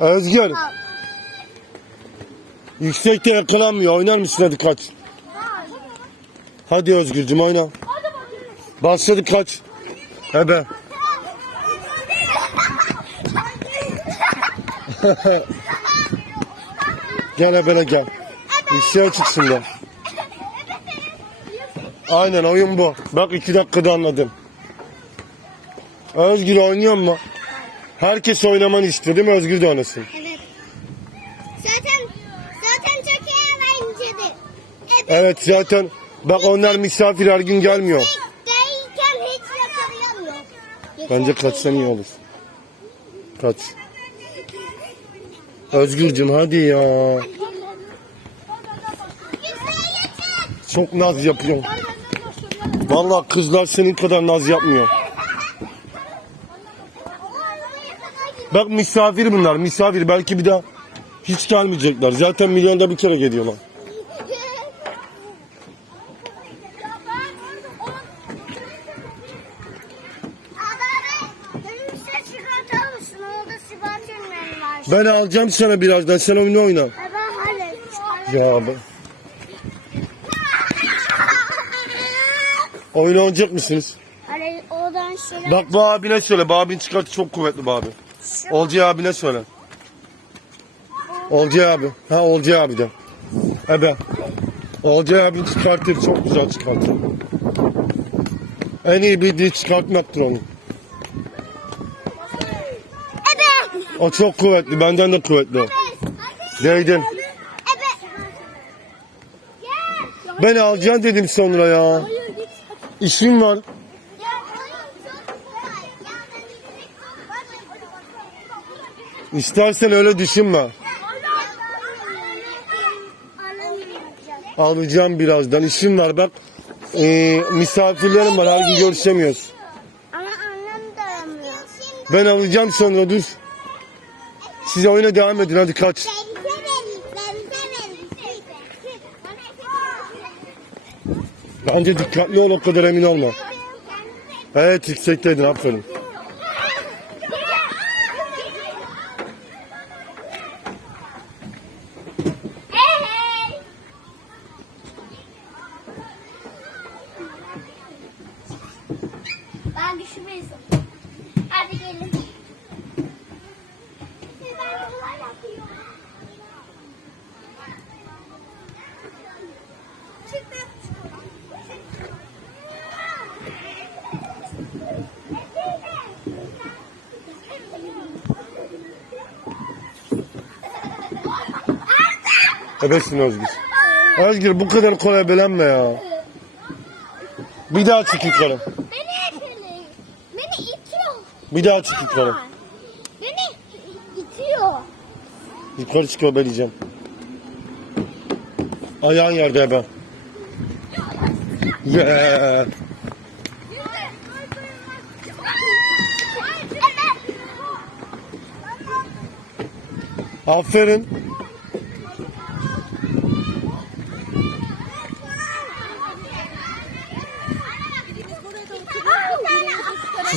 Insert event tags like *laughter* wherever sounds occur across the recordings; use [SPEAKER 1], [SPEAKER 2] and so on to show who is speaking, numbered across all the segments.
[SPEAKER 1] Özgür. Yüksekte yakalanmıyor. Oynar mısın hadi kaç. Hadi Özgürcüm oyna. Başladı kaç. Ebe. *laughs* Gel ebele gel. Yükseğe çıksın da. Aynen oyun bu. Bak iki dakikada anladım. Özgür oynuyor mu? Herkes oynamanı istiyor değil mi? Özgür de oynasın.
[SPEAKER 2] Evet. Zaten zaten çok iyi eğlenceli.
[SPEAKER 1] Evet zaten bak onlar misafir her gün gelmiyor.
[SPEAKER 2] Değilken hiç yakalayamıyor.
[SPEAKER 1] Bence kaçsan iyi olur. Kaç. Özgürcüm hadi ya. Çok naz yapıyor. Vallahi kızlar senin kadar naz yapmıyor. Bak misafir bunlar misafir belki bir daha hiç gelmeyecekler. Zaten milyonda bir kere geliyorlar. Ben alacağım sana birazdan sen oyunu oyna. Ya ben... Oyun oynayacak mısınız?
[SPEAKER 2] Oradan şöyle
[SPEAKER 1] Bak bu abine söyle. Bu abin çıkartı çok kuvvetli bu abi. Olcay abine söyle. Olcay abi. Ha Olcay abi de. Ebe. Olcay abi çıkartır. Çok güzel çıkartır. En iyi bildiği çıkartmaktır onun.
[SPEAKER 2] Ebe.
[SPEAKER 1] O çok kuvvetli. Benden de kuvvetli o. Değdin.
[SPEAKER 2] Ebe.
[SPEAKER 1] Ben alacağım dedim sonra ya. İşim var. İstersen öyle düşünme. Alacağım birazdan. İşim var bak. Ee, misafirlerim var. Her gün görüşemiyoruz. Ben alacağım sonra dur. Siz oyuna devam edin hadi kaç. Bence dikkatli ol o kadar emin olma. Evet yüksekteydin aferin.
[SPEAKER 2] Düşmeyiz. Hadi gelin.
[SPEAKER 1] Ebesin Özgür. Özgür bu kadar kolay belenme ya. Bir daha çık yukarı.
[SPEAKER 2] Beni ekleyin. Beni itiyor.
[SPEAKER 1] Bir daha çık yukarı.
[SPEAKER 2] Beni itiyor.
[SPEAKER 1] Yukarı çıkıyor beleyeceğim. Ayağın yerde ebe. Yeah. Aferin.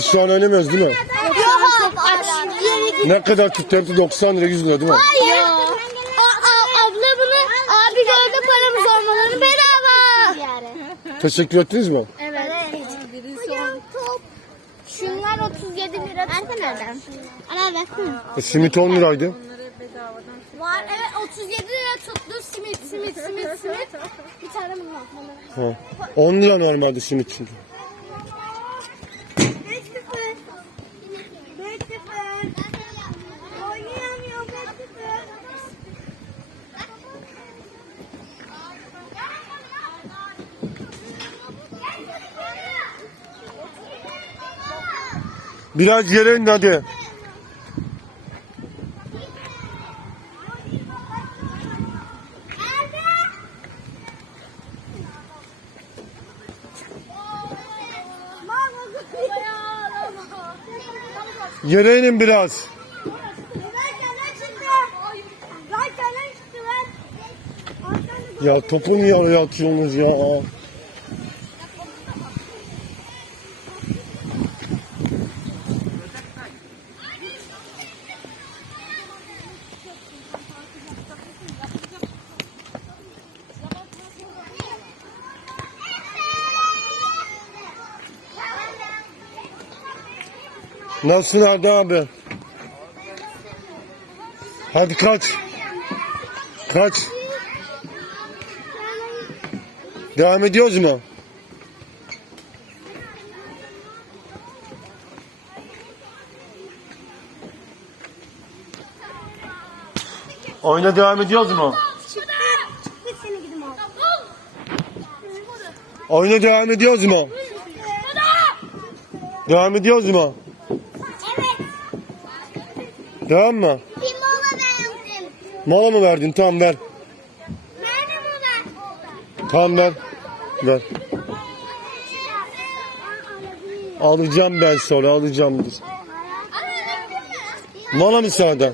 [SPEAKER 1] Siz şu an oynamıyoruz değil mi?
[SPEAKER 2] Yok.
[SPEAKER 1] Ne kadar tuttu? 90 lira 100 lira değil mi?
[SPEAKER 2] Hayır. Aa, abla bunu abi gördü paramız olmalarını bedava.
[SPEAKER 1] Teşekkür ettiniz mi?
[SPEAKER 2] Evet. Hocam top. Şunlar 37 lira. Nerede nereden? Ana versene.
[SPEAKER 1] E, simit 10 liraydı.
[SPEAKER 2] Var evet 37 lira tuttu simit simit simit simit. Bir tane mi var?
[SPEAKER 1] Ha. 10 lira normalde simit çünkü. Biraz yere in hadi. Yere inin biraz. Ya topu mu yaraya atıyorsunuz ya? Nasılsın Arda abi? Hadi kaç. Kaç. Devam ediyoruz mu? Oyuna devam ediyoruz mu? Oyuna devam ediyoruz mu? Devam ediyoruz mu? Devam mı?
[SPEAKER 2] Bir mola verdim.
[SPEAKER 1] Mola mı verdin? Tamam ver.
[SPEAKER 2] Nerede mola?
[SPEAKER 1] Tamam ver. Ver. Alacağım ben sonra alacağım. Mola mı sağda?